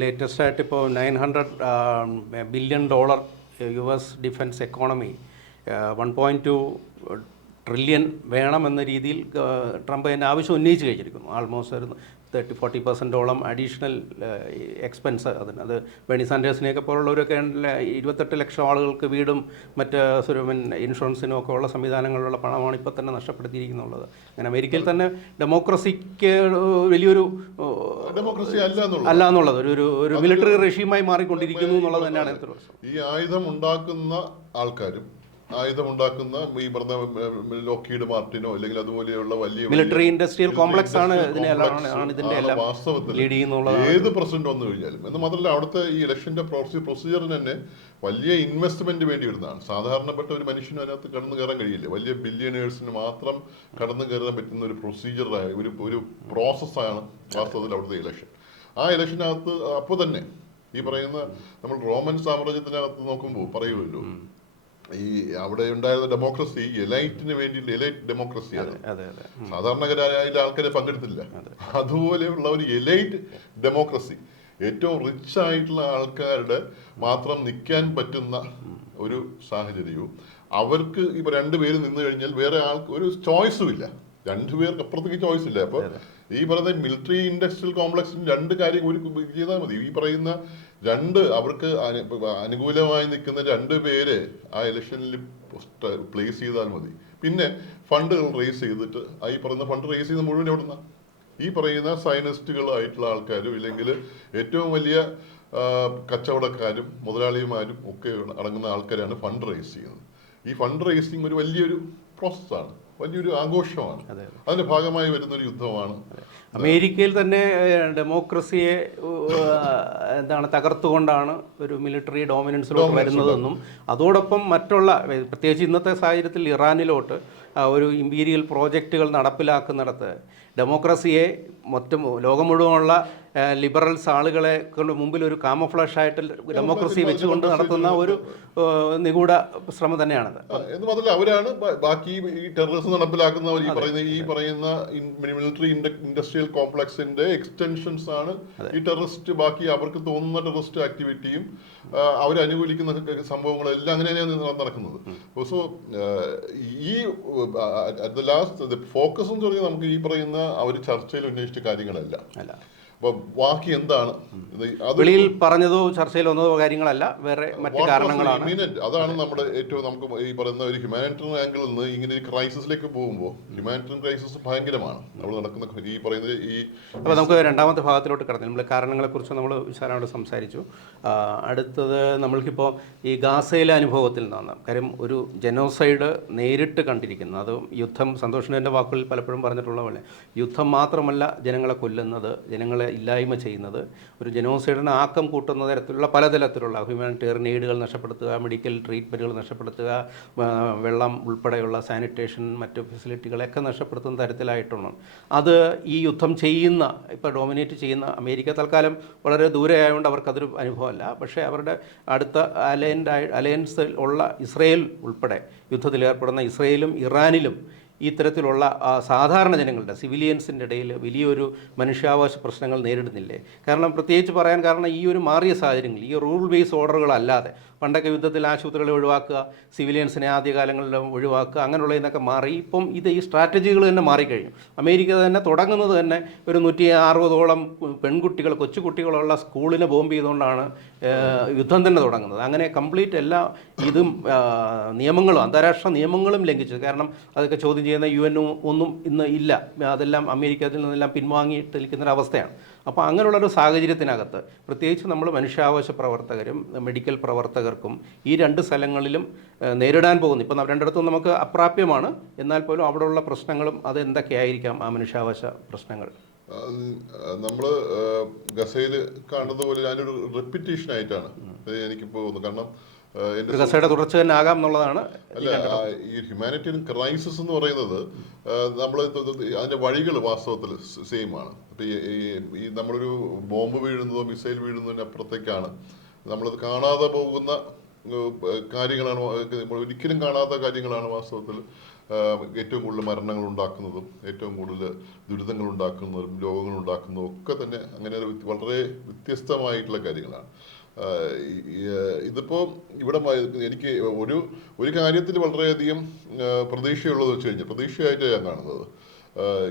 Latest ആയിട്ട് ഇപ്പോൾ $900 billion US defence economy 1.2 trillion വേണമെന്ന രീതിയിൽ ട്രംപ് അതിൻ്റെ ആവശ്യം ഉന്നയിച്ച് കഴിഞ്ഞിരിക്കുന്നു. ആൾമോസ്റ്റ് ഒരു 30-40% അഡീഷണൽ എക്സ്പെൻസ് അത് ബെർണി സാൻഡേഴ്സിനെയൊക്കെ പോലുള്ളവരൊക്കെ 28 ലക്ഷം ആളുകൾക്ക് വീടും മറ്റ് ഇൻഷുറൻസിനും ഒക്കെ ഉള്ള സംവിധാനങ്ങളിലുള്ള പണമാണ് ഇപ്പോൾ തന്നെ നഷ്ടപ്പെടുത്തിയിരിക്കുന്നുള്ളത്. അങ്ങനെ അമേരിക്കയിൽ തന്നെ ഡെമോക്രസിക്ക് വലിയൊരു ഡെമോക്രസി അല്ല എന്നുള്ളത് ഒരു മിലിറ്ററി റെഷീമായി മാറിക്കൊണ്ടിരിക്കുന്നു എന്നുള്ളത് തന്നെയാണ് ഇത്ര പ്രശ്നം. ഈ ആയുധം ഉണ്ടാക്കുന്ന ആൾക്കാരും ആയുധമുണ്ടാക്കുന്ന ഈ പറഞ്ഞ ലോക്കീഡ് മാർട്ടിനോ അല്ലെങ്കിൽ അതുപോലെയുള്ള വലിയ മിലിറ്ററി ഇൻഡസ്ട്രിയൽ കോംപ്ലക്സ് ആണ് വാസ്തവത്തിൽ ഏത് പ്രസിഡന്റ് വന്നു കഴിഞ്ഞാലും എന്ന് മാത്രമല്ല അവിടുത്തെ ഈ ഇലക്ഷന്റെ പ്രൊസീജിയറിന് തന്നെ വലിയ ഇൻവെസ്റ്റ്മെന്റ് വേണ്ടി വരുന്നതാണ്. സാധാരണപ്പെട്ട ഒരു മനുഷ്യനും അതിനകത്ത് കടന്നു കയറാൻ കഴിയില്ല. വലിയ ബില്യണേഴ്സിന് മാത്രം കടന്നു കയറാൻ പറ്റുന്ന ഒരു പ്രൊസീജിയറായ ഒരു പ്രോസസ്സാണ് വാസ്തവത്തിൽ അവിടുത്തെ ഇലക്ഷൻ. ആ ഇലക്ഷനകത്ത് അപ്പോൾ തന്നെ ഈ പറയുന്ന നമ്മൾ റോമൻ സാമ്രാജ്യത്തിനകത്ത് നോക്കുമ്പോൾ പറയുമല്ലോ, ഈ അവിടെ ഉണ്ടായിരുന്ന ഡെമോക്രസി എലൈറ്റിന് വേണ്ടി എലൈറ്റ് ഡെമോക്രസിയാണ്. സാധാരണക്കാരായ ആൾക്കാരെ പങ്കെടുത്തില്ല. അതുപോലെയുള്ള ഒരു എലൈറ്റ് ഡെമോക്രസി, ഏറ്റവും റിച്ച് ആയിട്ടുള്ള ആൾക്കാരുടെ മാത്രം നിൽക്കാൻ പറ്റുന്ന ഒരു സാഹചര്യവും അവർക്ക് ഇപ്പൊ രണ്ടുപേര് നിന്ന് കഴിഞ്ഞാൽ വേറെ ആൾക്ക് ഒരു ചോയ്സും ഇല്ല. രണ്ടുപേർക്ക് അപ്പുറത്തേക്ക് ചോയ്സ് ഇല്ല. അപ്പൊ ഈ പറയുന്ന മിലിറ്ററി ഇൻഡസ്ട്രിയൽ കോംപ്ലക്സിന് രണ്ട് കാര്യം ഒരു ചെയ്താൽ മതി. ഈ പറയുന്ന അവർക്ക് അനുകൂലമായി നിൽക്കുന്ന 2 പേര് ആ ഇലക്ഷനിൽ പ്ലേസ് ചെയ്താൽ മതി. പിന്നെ ഫണ്ടുകൾ റേസ് ചെയ്തിട്ട് ഈ പറയുന്ന ഫണ്ട് റേസ് ചെയ്ത് മുഴുവൻ എവിടുന്ന ഈ പറയുന്ന സയനിസ്റ്റുകളായിട്ടുള്ള ആൾക്കാരും ഇല്ലെങ്കിൽ ഏറ്റവും വലിയ കച്ചവടക്കാരും മുതലാളിമാരും ഒക്കെ അടങ്ങുന്ന ആൾക്കാരാണ് ഫണ്ട് റേസ് ചെയ്യുന്നത്. ഈ ഫണ്ട് റേസിങ് ഒരു വലിയൊരു പ്രോസസ്സാണ്, വലിയൊരു ആഘോഷമാണ്. അതിന്റെ ഭാഗമായി വരുന്ന ഒരു യുദ്ധമാണ്. അമേരിക്കയിൽ തന്നെ ഡെമോക്രസിയെ തകർത്തുകൊണ്ടാണ് ഒരു മിലിറ്ററി ഡോമിനൻസിലോട്ട് വരുന്നതെന്നും അതോടൊപ്പം മറ്റുള്ള പ്രത്യേകിച്ച് ഇന്നത്തെ സാഹചര്യത്തിൽ ഇറാനിലോട്ട് ഒരു ഇമ്പീരിയൽ പ്രോജക്റ്റുകൾ നടപ്പിലാക്കുന്നിടത്ത് ഡെമോക്രസിയെ ലോകം മുഴുവനുള്ള ലിബറൽസ് ആളുകളെ കൊണ്ട് മുമ്പിൽ ഒരു കാമഫ്ലാഷ് ആയിട്ട് ഡെമോക്രസി വെച്ചുകൊണ്ട് നടത്തുന്ന ഒരു നിഗൂഢ ശ്രമം തന്നെയാണത്. എന്ന് മാത്രമല്ല അവരാണ് ബാക്കി ഈ ടെററിസം നടപ്പിലാക്കുന്നവർ. ഈ പറയുന്ന മിലിറ്ററി ഇൻഡസ്ട്രിയൽ കോംപ്ലക്സിന്റെ എക്സ്റ്റൻഷൻസ് ആണ് ഈ ടെററിസ്റ്റ്. ബാക്കി അവർക്ക് തോന്നുന്ന ടെററിസ്റ്റ് ആക്ടിവിറ്റിയും അവരനുകൂലിക്കുന്ന സംഭവങ്ങളെല്ലാം അങ്ങനെ തന്നെയാണ് നടക്കുന്നത്. സോ ഈ ലാസ്റ്റ് ഫോക്കസ് എന്ന് പറഞ്ഞാൽ നമുക്ക് ഈ പറയുന്ന അവർ ചർച്ചയിൽ ഉന്നയിച്ച കാര്യങ്ങളല്ല. ബാക്കി എന്താണ് വെളിയിൽ പറഞ്ഞതോ ചർച്ചയിൽ വന്നതോ കാര്യങ്ങളല്ല, വേറെ മറ്റു കാരണങ്ങളാണ്. അതാണ് നമ്മുടെ ഏറ്റവും നമുക്ക് ഈ പറയുന്ന ഒരു ഹ്യൂമാനിറ്ററിയൻ ആംഗിളിൽ നിന്ന് ഇങ്ങനെ ഒരു ക്രൈസിസിലേക്ക് പോകുമ്പോൾ ഹ്യൂമാനിറ്ററിയൻ ക്രൈസിസ് ഭയങ്കരമാണ് അവിടെ നടക്കുന്ന ഈ പറയുന്നത്. അപ്പോൾ നമുക്ക് രണ്ടാമത്തെ ഭാഗത്തിലോട്ട് കടന്നു. നമ്മൾ കാരണങ്ങളെക്കുറിച്ച് നമ്മൾ വിശാലമായിട്ട് സംസാരിച്ചു. അടുത്തത് നമ്മൾക്കിപ്പോൾ ഈ ഗാസയിലെ അനുഭവത്തിൽ നിന്നാണ്. കാര്യം ഒരു ജനോസൈഡ് നേരിട്ട് കണ്ടിരിക്കുന്നത്. അത് യുദ്ധം, സന്തോഷിൻ്റെ വാക്കുകളിൽ പലപ്പോഴും പറഞ്ഞിട്ടുള്ള പോലെ യുദ്ധം മാത്രമല്ല ജനങ്ങളെ കൊല്ലുന്നത്, ജനങ്ങളെ ഇല്ലായ്മ ചെയ്യുന്നത്, ഒരു ജനോസൈഡിന് ആക്കം കൂട്ടുന്ന തരത്തിലുള്ള പലതരത്തിലുള്ള ഹ്യൂമാനിറ്റേറിയൻ എയ്ഡുകൾ നഷ്ടപ്പെടുത്തുക, മെഡിക്കൽ ട്രീറ്റ്മെൻറ്റുകൾ നഷ്ടപ്പെടുത്തുക, വെള്ളം ഉൾപ്പെടെയുള്ള സാനിറ്റേഷൻ മറ്റ് ഫെസിലിറ്റികളൊക്കെ നഷ്ടപ്പെടുത്തുന്ന തരത്തിലായിട്ടാണ് അത് ഈ യുദ്ധം ചെയ്യുന്ന ഇപ്പോൾ ഡോമിനേറ്റ് ചെയ്യുന്ന അമേരിക്ക തൽക്കാലം വളരെ ദൂരെ ആയതുകൊണ്ട് അവർക്കതൊരു അനുഭവമല്ല. പക്ഷേ അവരുടെ അടുത്ത അലയൻസിൽ ഉള്ള ഇസ്രയേൽ ഉൾപ്പെടെ യുദ്ധത്തിൽ ഏർപ്പെടുന്ന ഇസ്രയേലും ഇറാനിലും ഇത്തരത്തിലുള്ള സാധാരണ ജനങ്ങളുടെ സിവിലിയൻസിൻ്റെ ഇടയിൽ വലിയൊരു മനുഷ്യാവകാശ പ്രശ്നങ്ങൾ നേരിടുന്നില്ലേ? കാരണം പ്രത്യേകിച്ച് പറയാൻ കാരണം ഈ ഒരു മാറിയ സാഹചര്യങ്ങളിൽ ഈ റൂൾ ബേസ് ഓർഡറുകളല്ലാതെ പണ്ടൊക്കെ യുദ്ധത്തിൽ ആശുപത്രികളെ ഒഴിവാക്കുക, സിവിലിയൻസിനെ ആദ്യകാലങ്ങളിൽ ഒഴിവാക്കുക, അങ്ങനെയുള്ള ഇതൊക്കെ മാറി ഇപ്പം ഈ സ്ട്രാറ്റജികൾ തന്നെ മാറിക്കഴിഞ്ഞു. അമേരിക്ക തന്നെ തുടങ്ങുന്നത് തന്നെ ഒരു 160ഓളം പെൺകുട്ടികൾ, കൊച്ചുകുട്ടികളുള്ള സ്കൂളിനെ ബോംബ് ചെയ്തുകൊണ്ടാണ് യുദ്ധം തന്നെ തുടങ്ങുന്നത്. അങ്ങനെ കംപ്ലീറ്റ് എല്ലാ ഇതും നിയമങ്ങളും അന്താരാഷ്ട്ര നിയമങ്ങളും ലംഘിച്ചത്. കാരണം അതൊക്കെ ചോദ്യം ചെയ്യുന്ന UN ഒന്നും ഇന്ന് ഇല്ല. അതെല്ലാം അമേരിക്ക അതിൽ നിന്നെല്ലാം പിൻവാങ്ങിയിട്ട് നിൽക്കുന്നൊരവസ്ഥയാണ്. അപ്പോൾ അങ്ങനെയുള്ളൊരു സാഹചര്യത്തിനകത്ത് പ്രത്യേകിച്ച് നമ്മൾ മനുഷ്യാവകാശ പ്രവർത്തകരും മെഡിക്കൽ പ്രവർത്തകർക്കും ഈ 2 സ്ഥലങ്ങളിലും നേരിടാൻ പോകുന്നു. ഇപ്പം രണ്ടിടത്തും നമുക്ക് അപ്രാപ്യമാണ്, എന്നാൽ പോലും അവിടെയുള്ള പ്രശ്നങ്ങളും അത് എന്തൊക്കെയായിരിക്കാം ആ മനുഷ്യാവകാശ പ്രശ്നങ്ങൾ? നമ്മൾ ഗസയിൽ കാണുന്നത് പോലെ ഞാനൊരു റെപ്പിറ്റേഷൻ ആയിട്ടാണ് എനിക്കിപ്പോൾ തോന്നുന്നത്. കാരണം ഗസയുടെ തുടർച്ച തന്നെ ആകാം എന്നുള്ളതാണ്. അല്ല, ഈ ഹ്യൂമാനിറ്റേറിയൻ ക്രൈസിസ് എന്ന് പറയുന്നത് നമ്മൾ അതിന്റെ വഴികൾ വാസ്തവത്തിൽ സെയിം ആണ്. അപ്പൊ ഈ നമ്മളൊരു ബോംബ് വീഴുന്നതോ മിസൈൽ വീഴുന്നതിന് അപ്പുറത്തേക്കാണ് നമ്മളത് കാണാതെ പോകുന്ന കാര്യങ്ങളാണ്, ഒരിക്കലും കാണാത്ത കാര്യങ്ങളാണ് വാസ്തവത്തിൽ ഏറ്റവും കൂടുതൽ മരണങ്ങൾ ഉണ്ടാക്കുന്നതും ഏറ്റവും കൂടുതൽ ദുരിതങ്ങൾ ഉണ്ടാക്കുന്നതും രോഗങ്ങൾ ഉണ്ടാക്കുന്നതും ഒക്കെ തന്നെ അങ്ങനെ വളരെ വ്യത്യസ്തമായിട്ടുള്ള കാര്യങ്ങളാണ്. ഇതിപ്പോൾ ഇവിടെ എനിക്ക് ഒരു കാര്യത്തിൽ വളരെയധികം പ്രതീക്ഷയുള്ളത് വെച്ച് കഴിഞ്ഞാൽ പ്രതീക്ഷയായിട്ട് ഞാൻ കാണുന്നത്,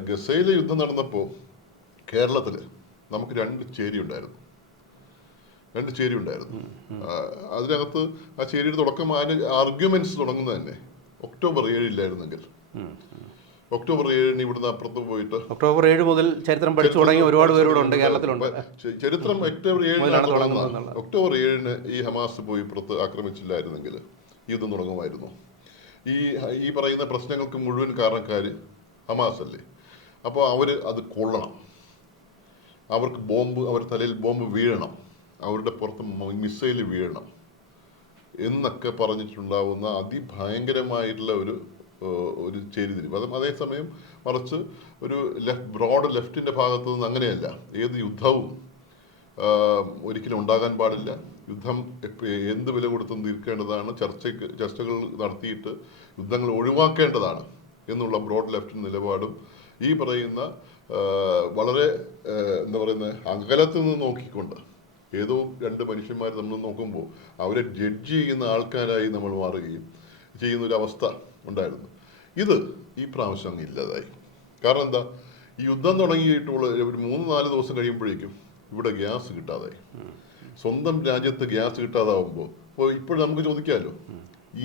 ഗസയിലെ യുദ്ധം നടന്നപ്പോൾ കേരളത്തിൽ നമുക്ക് രണ്ട് ചേരി ഉണ്ടായിരുന്നു. അതിനകത്ത് ആ ചേരിയുടെ തുടക്കം അതിന് ആർഗ്യുമെന്റ്സ് തുടങ്ങുന്നത് തന്നെ ഒക്ടോബർ 7 ഇല്ലായിരുന്നെങ്കിൽ, ഒക്ടോബർ 7 ഇവിടുന്ന് അപ്പുറത്ത് പോയിട്ട് ഒക്ടോബർ 7 മുതൽ ചരിത്രം പഠിച്ചു തുടങ്ങി ഒരുപാട് പേരോടുണ്ട് കേരളത്തിലുണ്ട്. ചരിത്രം ഒക്ടോബർ 7 തുടങ്ങുന്നത്. ഒക്ടോബർ 7 ഈ ഹമാസ് പോയി ഇപ്പുറത്ത് ആക്രമിച്ചില്ലായിരുന്നെങ്കിൽ യുദ്ധം തുടങ്ങുമായിരുന്നു. ഈ പറയുന്ന പ്രശ്നങ്ങൾക്ക് മുഴുവൻ കാരണക്കാർ ഹമാസ് അല്ലേ. അപ്പോൾ അത് കൊള്ളണം, അവർക്ക് അവരുടെ തലയിൽ ബോംബ് വീഴണം, അവരുടെ പുറത്ത് മിസൈൽ വീഴണം എന്നൊക്കെ പറഞ്ഞിട്ടുണ്ടാവുന്ന അതിഭയങ്കരമായിട്ടുള്ള ഒരു ചേരിതിരിവ്. അതേസമയം മറിച്ച് ഒരു ബ്രോഡ് ലെഫ്റ്റിന്റെ ഭാഗത്തു നിന്ന് അങ്ങനെയല്ല. ഏത് യുദ്ധവും ഒരിക്കലും ഉണ്ടാകാൻ പാടില്ല, യുദ്ധം എന്ത് വില കൊടുത്തും തീർക്കേണ്ടതാണ്, ചർച്ചകൾ നടത്തിയിട്ട് യുദ്ധങ്ങൾ ഒഴിവാക്കേണ്ടതാണ് എന്നുള്ള ബ്രോഡ് ലെഫ്റ്റിന്റെ നിലപാടും ഈ പറയുന്ന വളരെ എന്താ പറയുന്നത് അകലത്തിൽ നിന്ന് നോക്കിക്കൊണ്ട് ഏതോ രണ്ട് മനുഷ്യന്മാർ നമ്മൾ നോക്കുമ്പോൾ അവരെ ജഡ്ജ് ചെയ്യുന്ന ആൾക്കാരായി നമ്മൾ മാറുകയും ചെയ്യുന്ന ഒരു അവസ്ഥ ഉണ്ടായിരുന്നു. ഈ പ്രാവശ്യം അങ്ങ് ഇല്ലാതായി. കാരണം എന്താ, ഈ യുദ്ധം തുടങ്ങിയിട്ടുള്ള ഒരു 3-4 ദിവസം കഴിയുമ്പോഴേക്കും ഇവിടെ ഗ്യാസ് കിട്ടാതായി. സ്വന്തം രാജ്യത്ത് ഗ്യാസ് കിട്ടാതാവുമ്പോൾ ഇപ്പോൾ നമുക്ക് ചോദിക്കാമല്ലോ,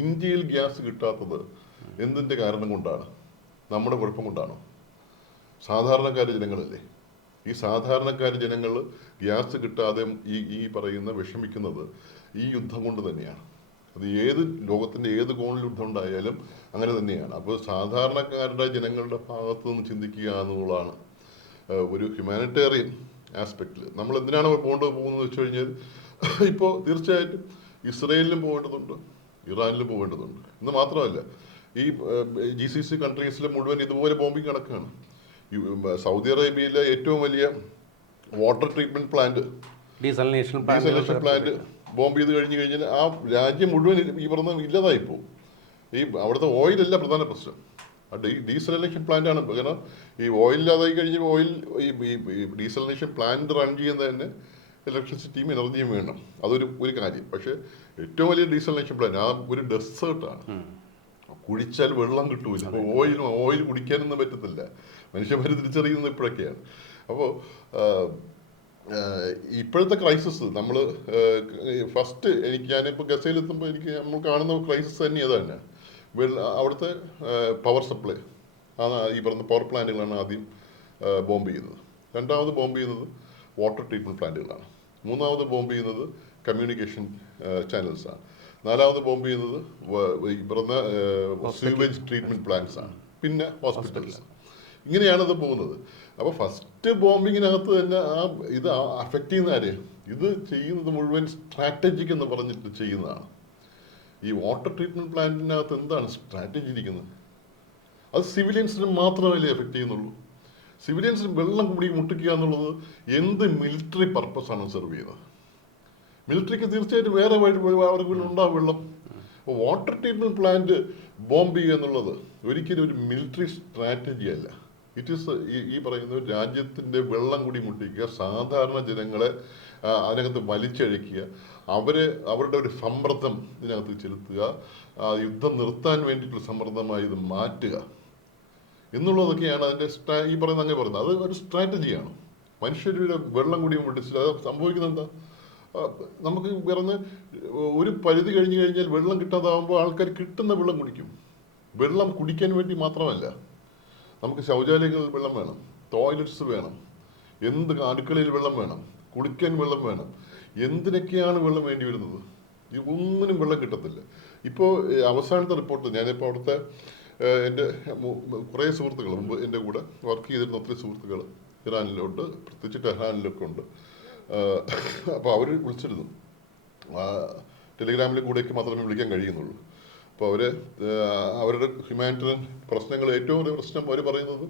ഇന്ത്യയിൽ ഗ്യാസ് കിട്ടാത്തത് എന്തിൻ്റെ കാരണം കൊണ്ടാണ്? നമ്മുടെ കുഴപ്പം കൊണ്ടാണോ? സാധാരണക്കാർ ജനങ്ങളല്ലേ. ഈ സാധാരണക്കാർ ജനങ്ങൾ ഗ്യാസ് കിട്ടാതെ ഈ പറയുന്ന വിഷമിക്കുന്നത് ഈ യുദ്ധം കൊണ്ട് തന്നെയാണ്. അത് ലോകത്തിൻ്റെ ഏത് കോണിൽ യുദ്ധം ഉണ്ടായാലും അങ്ങനെ തന്നെയാണ്. അപ്പോൾ സാധാരണക്കാരുടെ ജനങ്ങളുടെ ഭാഗത്ത് നിന്ന് ചിന്തിക്കുക എന്നുള്ളതാണ് ഒരു ഹ്യൂമാനിറ്റേറിയൻ ആസ്പെക്റ്റിൽ നമ്മൾ എന്തിനാണ് പോകുന്നത് വെച്ച് കഴിഞ്ഞാൽ, ഇപ്പോൾ തീർച്ചയായിട്ടും ഇസ്രയേലിലും പോകേണ്ടതുണ്ട്, ഇറാനിലും പോകേണ്ടതുണ്ട് എന്ന് മാത്രമല്ല ഈ GCC കൺട്രീസിലെ മുഴുവൻ ഇതുപോലെ ബോംബിങ് നടക്കുകയാണ്. സൗദി അറേബ്യയിലെ ഏറ്റവും വലിയ water treatment plant, ഡീസലിനേഷൻ plant bomb ചെയ്ത് കഴിഞ്ഞാൽ ആ രാജ്യം മുഴുവൻ ഈ പറഞ്ഞ ഇല്ലാതായി പോകും. അവിടുത്തെ ഓയിലല്ല പ്രധാന പ്രശ്നം, ഡീസലിനേഷൻ പ്ലാന്റ് ആണ്. കാരണം ഈ ഓയിൽ ഇല്ലാതായി കഴിഞ്ഞാൽ ഈ ഡീസലിനേഷൻ പ്ലാന്റ് റൺ ചെയ്യുന്നത് തന്നെ ഇലക്ട്രിസിറ്റിയും എനർജിയും വേണം. അതൊരു കാര്യം. പക്ഷെ ഏറ്റവും വലിയ ഡീസലിനേഷൻ പ്ലാന്റ് ഒരു ഡെസേർട്ടാണ്. കുടിച്ചാൽ വെള്ളം കിട്ടൂല. അപ്പോൾ ഓയിൽ കുടിക്കാനൊന്നും പറ്റത്തില്ല. മനുഷ്യന്മാർ തിരിച്ചറിയുന്നത് ഇപ്പോഴൊക്കെയാണ്. അപ്പോൾ ഇപ്പോഴത്തെ ക്രൈസിസ് നമ്മൾ ഫസ്റ്റ് ഞാനിപ്പോൾ ഗസയിലെത്തുമ്പോൾ നമ്മൾ കാണുന്ന ക്രൈസിസ് തന്നെ അതാണ്. അവിടുത്തെ പവർ സപ്ലൈ ഈ പറഞ്ഞ പവർ പ്ലാന്റുകളാണ് ആദ്യം ബോംബ് ചെയ്യുന്നത്. രണ്ടാമത് ബോംബ് ചെയ്യുന്നത് വാട്ടർ ട്രീറ്റ്മെന്റ് പ്ലാന്റുകളാണ്. മൂന്നാമത് ബോംബ് ചെയ്യുന്നത് കമ്മ്യൂണിക്കേഷൻ ചാനൽസാണ്. നാലാമത് ബോംബ് ചെയ്യുന്നത് ഈ പറഞ്ഞ സ്വീവേജ് ട്രീറ്റ്മെന്റ് പ്ലാന്റ്സ് ആണ്. പിന്നെ ഹോസ്പിറ്റൽസ്. ഇങ്ങനെയാണത് പോകുന്നത്. അപ്പോൾ ഫസ്റ്റ് ബോംബിങ്ങിനകത്ത് തന്നെ ഇത് അഫക്റ്റ് ചെയ്യുന്ന ആരെയാണ്? ഇത് ചെയ്യുന്നത് മുഴുവൻ സ്ട്രാറ്റജിക് എന്ന് പറഞ്ഞിട്ട് ചെയ്യുന്നതാണ്. ഈ വാട്ടർ ട്രീറ്റ്മെന്റ് പ്ലാന്റിനകത്ത് എന്താണ് സ്ട്രാറ്റജി ഇരിക്കുന്നത്? അത് സിവിലിയൻസിന് മാത്രമല്ലേ എഫക്റ്റ് ചെയ്യുന്നുള്ളൂ. സിവിലിയൻസിന് വെള്ളം കൂടി മുട്ടിക്കുക എന്നുള്ളത് എന്ത് മിലിറ്ററി പർപ്പസാണ് സെർവ് ചെയ്യുന്നത്? മിലിറ്ററിക്ക് തീർച്ചയായിട്ടും വേറെ അവർക്ക് ഉണ്ടാവും വെള്ളം. അപ്പോൾ വാട്ടർ ട്രീറ്റ്മെന്റ് പ്ലാന്റ് ബോംബ് ചെയ്യുക എന്നുള്ളത് ഒരിക്കലും ഒരു മിലിറ്ററി സ്ട്രാറ്റജി അല്ല. ഇറ്റ് ഈസ് ഈ പറയുന്ന രാജ്യത്തിൻ്റെ വെള്ളം കൂടി മുട്ടിക്കുക, സാധാരണ ജനങ്ങളെ അതിനകത്ത് വലിച്ചഴിക്കുക, അവരുടെ ഒരു സമ്മർദ്ദം ഇതിനകത്ത് ചെലുത്തുക, യുദ്ധം നിർത്താൻ വേണ്ടിയിട്ടുള്ള സമ്മർദ്ദമായി ഇത് മാറ്റുക എന്നുള്ളതൊക്കെയാണ് അതിൻ്റെ ഈ പറയുന്നത്. അങ്ങനെ പറയുന്നത് അത് ഒരു സ്ട്രാറ്റജിയാണ്. മനുഷ്യരുടെ വെള്ളം കൂടി മുട്ടിച്ചിട്ട് അത് സംഭവിക്കുന്നത് എന്താ? നമുക്ക് പറഞ്ഞ് ഒരു പരിധി കഴിഞ്ഞു കഴിഞ്ഞാൽ വെള്ളം കിട്ടാതാവുമ്പോൾ ആൾക്കാർ കിട്ടുന്ന വെള്ളം കുടിക്കും. വെള്ളം കുടിക്കാൻ വേണ്ടി മാത്രമല്ല, നമുക്ക് ശൗചാലയങ്ങളിൽ വെള്ളം വേണം, ടോയ്ലറ്റ്സ് വേണം, അടുക്കളയിൽ വെള്ളം വേണം, കുടിക്കാൻ വെള്ളം വേണം. എന്തിനൊക്കെയാണ് വെള്ളം വേണ്ടി വരുന്നത്? ഒന്നിനും വെള്ളം കിട്ടത്തില്ല. ഇപ്പോൾ അവസാനത്തെ റിപ്പോർട്ട്, ഞാനിപ്പോൾ അവിടുത്തെ എൻ്റെ കുറേ സുഹൃത്തുക്കൾ, മുമ്പ് എൻ്റെ കൂടെ വർക്ക് ചെയ്തിരുന്ന ഒത്തിരി സുഹൃത്തുക്കൾ ഇറാനിലുണ്ട്, പ്രത്യേകിച്ച് ടെഹ്റാനിലൊക്കെ ഉണ്ട്. അപ്പോൾ അവർ വിളിച്ചിരുന്നു. ടെലിഗ്രാമിൽ കൂടെയൊക്കെ മാത്രമേ വിളിക്കാൻ കഴിയുന്നുള്ളൂ. അപ്പോൾ അവരുടെ ഹ്യൂമാനിറ്ററിയൻ പ്രശ്നങ്ങൾ, ഏറ്റവും വലിയ പ്രശ്നം അവർ പറയുന്നത്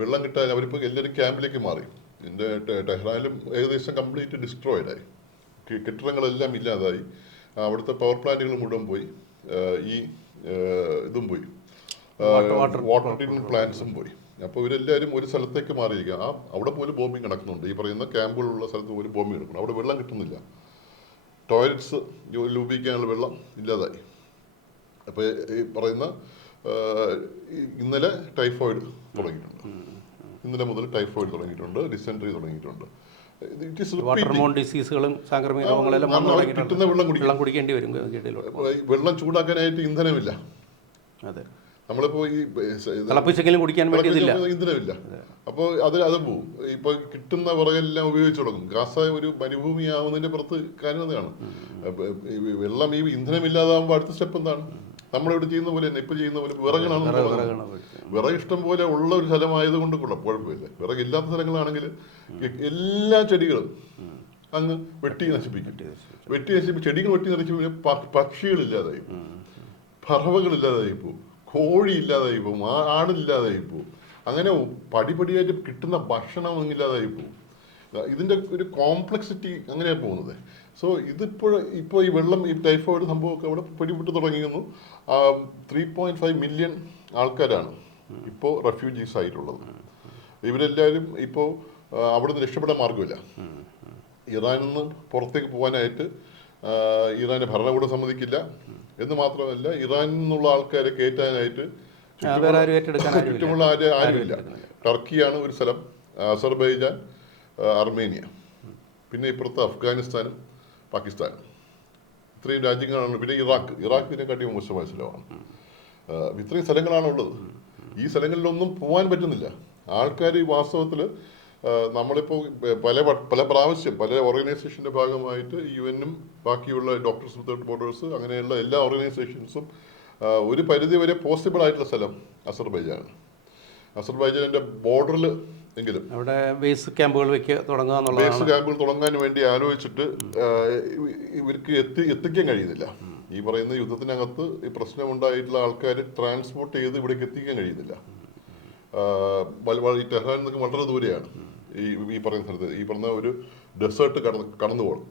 വെള്ളം കിട്ടാൻ അവരിപ്പോൾ എല്ലാവരും ക്യാമ്പിലേക്ക് മാറി. എൻ്റെ ടെഹ്റാനിലും ഏകദേശം കംപ്ലീറ്റ് ഡിസ്ട്രോയിഡായി, കെട്ടിടങ്ങളെല്ലാം ഇല്ലാതായി, അവിടുത്തെ പവർ പ്ലാന്റുകൾ മുഴുവൻ പോയി, ഇതും പോയി, വാട്ടർ ട്രീറ്റ്മെന്റ് പ്ലാന്റ്സും പോയി. അപ്പോൾ ഇവരെല്ലാവരും ഒരു സ്ഥലത്തേക്ക് മാറിയിരിക്കുക. അവിടെ പോലും ബോംബിങ് നടക്കുന്നുണ്ട്. ഈ പറയുന്ന ക്യാമ്പുകളുള്ള സ്ഥലത്ത് പോലും ബോംബിങ് നടക്കണം. അവിടെ വെള്ളം കിട്ടുന്നില്ല. ടോയ്ലറ്റ്സ് ഉപയോഗിക്കാനുള്ള വെള്ളം ഇല്ലാതായി. അപ്പോൾ ഈ പറയുന്ന ഇന്നലെ ടൈഫോയിഡ് തുടങ്ങിയിട്ടുണ്ട്. ഇന്നലെ മുതൽ ടൈഫോയിഡ് തുടങ്ങിയിട്ടുണ്ട്, ഡിസെൻട്രി തുടങ്ങിയിട്ടുണ്ട്. ഡിസീസുകളും സാംക്രമിക രോഗങ്ങളെല്ലാം കിട്ടുന്ന വെള്ളം കുടിക്കേണ്ടി വരും. വെള്ളം ചൂടാക്കാനായിട്ട് ഇന്ധനമില്ല. അതെ, നമ്മളിപ്പോ ഈ തിളപ്പിച്ചെങ്കിലും കുടിക്കാൻ വേണ്ടിയില്ല, ഇന്ധനമില്ല. അപ്പോൾ അത് പോവും. ഇപ്പൊ കിട്ടുന്ന വിറകെല്ലാം ഉപയോഗിച്ച് തുടങ്ങും. ഗാസ ഒരു മരുഭൂമിയാവുന്നതിന്റെ പുറത്ത് കാര്യം അതാണ്. വെള്ളം ഈ ഇന്ധനമില്ലാതാവുമ്പോൾ അടുത്ത സ്റ്റെപ്പ് എന്താണ്? നമ്മളിവിടെ ചെയ്യുന്ന പോലെ തന്നെ ഇപ്പൊ ചെയ്യുന്ന പോലെ വിറകാണ്. വിറക് ഇഷ്ടം പോലെ ഉള്ള ഒരു സ്ഥലമായത് കൊണ്ട് കുഴപ്പമില്ല. വിറകില്ലാത്ത സ്ഥലങ്ങളാണെങ്കിൽ എല്ലാ ചെടികളും അങ്ങ് വെട്ടി നശിപ്പിക്കും. ചെടികൾ വെട്ടി നശിപ്പിക്കും. പക്ഷികളില്ലാതായി, പറവകളില്ലാതായി പോവും, കോഴി ഇല്ലാതായി പോവും, ആടില്ലാതായി പോവും. അങ്ങനെ പടിപടിയായിട്ട് കിട്ടുന്ന ഭക്ഷണം ഇല്ലാതായി പോവും. ഇതിന്റെ ഒരു കോംപ്ലക്സിറ്റി അങ്ങനെയാണ് പോകുന്നത്. സോ ഇപ്പോൾ ഈ വെള്ളം, ഈ ടൈഫോയിഡ് സംഭവമൊക്കെ അവിടെ പിടിപെട്ട് തുടങ്ങിയിരുന്നു. 3.5 മില്യൺ ആൾക്കാരാണ് ഇപ്പോൾ റെഫ്യൂജീസ് ആയിട്ടുള്ളത്. ഇവരെല്ലാവരും ഇപ്പോൾ അവിടുന്ന് രക്ഷപ്പെടാൻ മാർഗമില്ല. ഇറാനിൽ നിന്ന് പുറത്തേക്ക് പോകാനായിട്ട് ഇറാന്റെ ഭരണകൂടം സമ്മതിക്കില്ല എന്ന് മാത്രമല്ല, ഇറാനിൽ നിന്നുള്ള ആൾക്കാരെ കയറ്റാനായിട്ട് ചുറ്റുമുള്ള ആരുമില്ല. ടർക്കിയാണ് ഒരു സ്ഥലം, അസർബൈജാൻ, അർമേനിയ, പിന്നെ ഇപ്പുറത്ത് അഫ്ഗാനിസ്ഥാനും പാകിസ്ഥാനും. ഇത്രയും രാജ്യങ്ങളാണ്. പിന്നെ ഇറാഖിനെക്കാട്ടി മോശമായ സ്ഥലമാണ്. ഇത്രയും സ്ഥലങ്ങളാണ് ഉള്ളത്. ഈ സ്ഥലങ്ങളിലൊന്നും പോകാൻ പറ്റുന്നില്ല. ആൾക്കാർ വാസ്തവത്തിൽ നമ്മളിപ്പോൾ പല പ്രാവശ്യം പല ഓർഗനൈസേഷൻ്റെ ഭാഗമായിട്ട് UN-ഉം ബാക്കിയുള്ള ഡോക്ടേഴ്സ് വിത്തൗട്ട് ബോർഡേഴ്സ് അങ്ങനെയുള്ള എല്ലാ ഓർഗനൈസേഷൻസും ഒരു പരിധി വരെ പോസിബിൾ ആയിട്ടുള്ള സ്ഥലം അസർബൈജാനാണ്. അസർബൈജാനിൻ്റെ ബോർഡറിൽ എങ്കിലും അവിടെ ബേസ് ക്യാമ്പുകൾ തുടങ്ങാൻ വേണ്ടി ആലോചിച്ചിട്ട് ഇവർക്ക് എത്തിക്കാൻ കഴിയുന്നില്ല. ഈ പറയുന്ന യുദ്ധത്തിനകത്ത് ഈ പ്രശ്നമുണ്ടായിട്ടുള്ള ആൾക്കാരെ ട്രാൻസ്പോർട്ട് ചെയ്ത് ഇവിടേക്ക് എത്തിക്കാൻ കഴിയുന്നില്ല. ഈ ടെഹ്റാനിൽ നിന്നൊക്കെ വളരെ ദൂരെയാണ് ഈ പറയുന്ന സ്ഥലത്ത്. ഈ പറഞ്ഞ ഒരു ഡെസേർട്ട് കടന്നു പോകണം.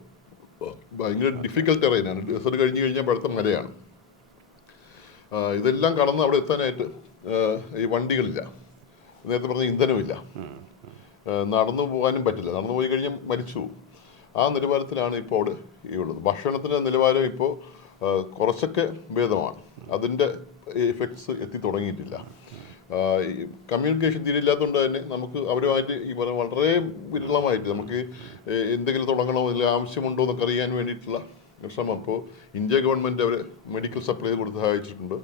ഭയങ്കര ഡിഫിക്കൽട്ട് ടെറൈനാണ്. ഡെസേർട്ട് കഴിഞ്ഞ് കഴിഞ്ഞാൽ അടുത്ത മലയാണ്. ഇതെല്ലാം കടന്ന് അവിടെ എത്താനായിട്ട് ഈ വണ്ടികളില്ല, നേരത്തെ പറഞ്ഞ ഇന്ധനമില്ല, നടന്നു പോകാനും പറ്റില്ല. നടന്നു പോയി കഴിഞ്ഞാൽ മരിച്ചു പോകും. ആ നിലവാരത്തിലാണ് ഇപ്പോൾ അവിടെ ഉള്ളത്. ഭക്ഷണത്തിൻ്റെ നിലവാരം ഇപ്പോൾ കുറച്ചൊക്കെ ഭേദമാണ്. അതിൻ്റെ എഫക്ട്സ് എത്തി തുടങ്ങിയിട്ടില്ല. കമ്മ്യൂണിക്കേഷൻ തീരെ ഇല്ലാത്തതുകൊണ്ട് തന്നെ നമുക്ക് അവരുമായിട്ട് ഈ പറഞ്ഞ വളരെ വിരളമായിട്ട് നമുക്ക് എന്തെങ്കിലും തുടങ്ങണോ അല്ലെങ്കിൽ ആവശ്യമുണ്ടോ എന്നൊക്കെ അറിയാൻ വേണ്ടിയിട്ടുള്ള ശ്രമം. ഇപ്പോൾ ഇന്ത്യ ഗവൺമെൻറ് അവർ മെഡിക്കൽ സപ്ലൈ കൊടുത്ത് സഹായിച്ചിട്ടുണ്ട്.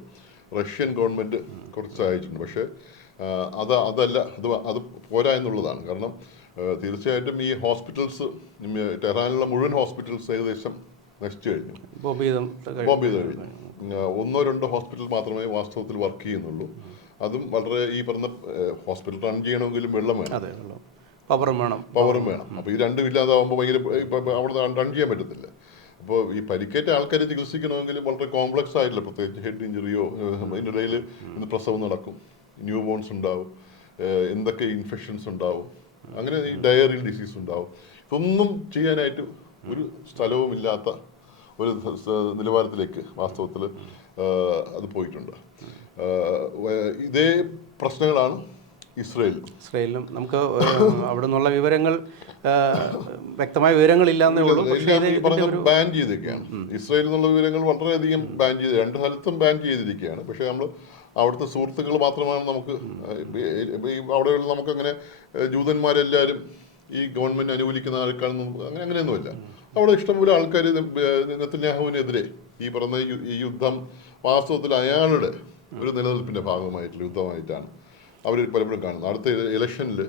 റഷ്യൻ ഗവൺമെൻറ് കുറച്ച് സഹായിച്ചിട്ടുണ്ട്. പക്ഷേ അത് പോരാ എന്നുള്ളതാണ്. കാരണം തീർച്ചയായിട്ടും ഈ ഹോസ്പിറ്റൽസ്, ടെഹ്റാനിലുള്ള മുഴുവൻ ഹോസ്പിറ്റൽസ് ഏകദേശം നശിച്ചു കഴിഞ്ഞു, ബോംബ് ചെയ്ത് കഴിഞ്ഞു. 1-2 ഹോസ്പിറ്റൽ മാത്രമേ വാസ്തവത്തിൽ വർക്ക് ചെയ്യുന്നുള്ളൂ. അതും വളരെ ഈ പറഞ്ഞ ഹോസ്പിറ്റൽ റൺ ചെയ്യണമെങ്കിലും വെള്ളം വേണം, പവറും വേണം. അപ്പോൾ ഈ രണ്ടും ഇല്ലാതാവുമ്പോൾ ഭയങ്കര അവിടെ റൺ ചെയ്യാൻ പറ്റത്തില്ല. അപ്പോൾ ഈ പരിക്കേറ്റ ആൾക്കാരെ ചികിത്സിക്കണമെങ്കിൽ വളരെ കോംപ്ലക്സ് ആയിട്ടില്ല, പ്രത്യേകിച്ച് ഹെഡ് ഇഞ്ചുറിയോ അതിൻ്റെ ഇടയിൽ പ്രസവം നടക്കും, ന്യൂ ബോൺസ് ഉണ്ടാവും, എന്തൊക്കെ ഇൻഫെക്ഷൻസ് ഉണ്ടാവും, അങ്ങനെ ഈ ഡയറിയൽ ഡിസീസ് ഉണ്ടാവും. ഇതൊന്നും ചെയ്യാനായിട്ട് ഒരു സ്ഥലവുമില്ലാത്ത ഒരു നിലവാരത്തിലേക്ക് വാസ്തവത്തിൽ അത് പോയിട്ടുണ്ട്. ഇതേ പ്രശ്നങ്ങളാണ് ഇസ്രയേലിലും. നമുക്ക് അവിടെ നിന്നുള്ള വിവരങ്ങൾ, വ്യക്തമായ വിവരങ്ങളില്ലാന്നേ ഉള്ളൂ. ബാൻ ചെയ്തൊക്കെയാണ് ഇസ്രയേലിൽ നിന്നുള്ള വിവരങ്ങൾ വളരെയധികം ബാൻ ചെയ്ത് 2 സ്ഥലത്തും ബാൻ ചെയ്തിരിക്കുകയാണ്. പക്ഷെ നമ്മൾ അവിടുത്തെ സുഹൃത്തുക്കൾ മാത്രമാണ് നമുക്ക് അവിടെയുള്ള നമുക്കങ്ങനെ ജൂതന്മാരെല്ലാവരും ഈ ഗവൺമെന്റ് അനുകൂലിക്കുന്ന ആൾക്കാരൊന്നും അങ്ങനെയൊന്നുമില്ല. അവിടെ ഇഷ്ടംപോലെ ആൾക്കാർ നെതന്യാഹുവിനെതിരെ ഈ പറഞ്ഞ ഈ യുദ്ധം വാസ്തവത്തിൽ അയാളുടെ ഒരു നിലനിൽപ്പിന്റെ ഭാഗമായിട്ടുള്ള യുദ്ധമായിട്ടാണ് അവർ പലപ്പോഴും കാണുന്നത്. അടുത്ത ഇലക്ഷനിൽ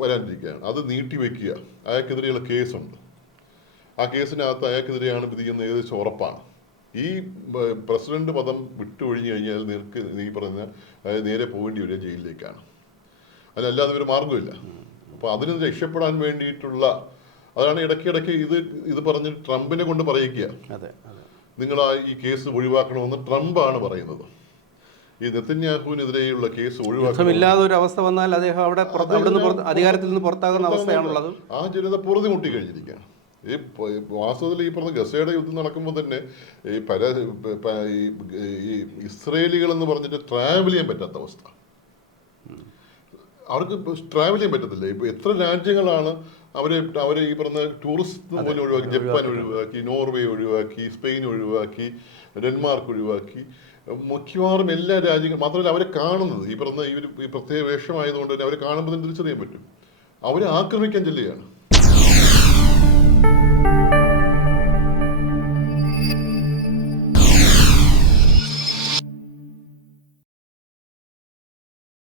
വരാനിരിക്കുകയാണ്, അത് നീട്ടിവെക്കുക. അയാൾക്കെതിരെയുള്ള കേസുണ്ട്. ആ കേസിനകത്ത് അയാൾക്കെതിരെയാണ് വിധിയെന്ന് ഏകദേശം ഉറപ്പാണ്. ഈ പ്രസിഡന്റ് പദം വിട്ടൊഴിഞ്ഞു കഴിഞ്ഞാൽ നിനക്ക് നീ പറഞ്ഞ അതായത് നേരെ പോകേണ്ടി വരിക ജയിലിലേക്കാണ്. അതിനല്ലാതെ ഒരു മാർഗമില്ല. അപ്പോൾ അതിന് രക്ഷപ്പെടാൻ വേണ്ടിയിട്ടുള്ള അതാണ് ഇടയ്ക്കിടയ്ക്ക് ഇത് പറഞ്ഞ് ട്രംപിനെ കൊണ്ട് പറയിക്കുക, നിങ്ങൾ ഈ കേസ് ഒഴിവാക്കണമെന്ന് ട്രംപാണ് പറയുന്നത്. ഈ നെതന്യാഹുവിനെതിരെയുള്ള കേസ് ഒഴിവാക്കമില്ലാതെ ഒരു അവസ്ഥ വന്നാൽ അദ്ദേഹം അധികാരത്തിൽ നിന്ന് പുറത്താകുന്ന അവസ്ഥയാണുള്ളത്. ആ ജനത പൊറുതി മുട്ടി കഴിഞ്ഞിരിക്കുകയാണ്. വാസ്തവത്തിൽ ഈ പറഞ്ഞ ഗസയുടെ യുദ്ധം നടക്കുമ്പോൾ തന്നെ ഈ ഈ ഇസ്രയേലികൾ എന്ന് പറഞ്ഞിട്ട് ട്രാവൽ ചെയ്യാൻ പറ്റാത്ത അവസ്ഥ. അവർക്ക് ട്രാവൽ ചെയ്യാൻ പറ്റത്തില്ല. ഇപ്പൊ എത്ര രാജ്യങ്ങളാണ് അവരെ ഈ പറഞ്ഞ ടൂറിസ്റ്റ് പോലും ഒഴിവാക്കി. ജപ്പാൻ ഒഴിവാക്കി, നോർവേ ഒഴിവാക്കി, സ്പെയിൻ ഒഴിവാക്കി, ഡെൻമാർക്ക് ഒഴിവാക്കി. മിക്കവാറും എല്ലാ രാജ്യങ്ങളും മാത്രമല്ല അവരെ കാണുന്നത് ഈ പറഞ്ഞ ഈ പ്രത്യേക വേഷമായതുകൊണ്ട് തന്നെ അവരെ കാണുമ്പോൾ തന്നെ തിരിച്ചറിയാൻ പറ്റും. അവരെ ആക്രമിക്കാൻ ചെല്ലുകയാണ്.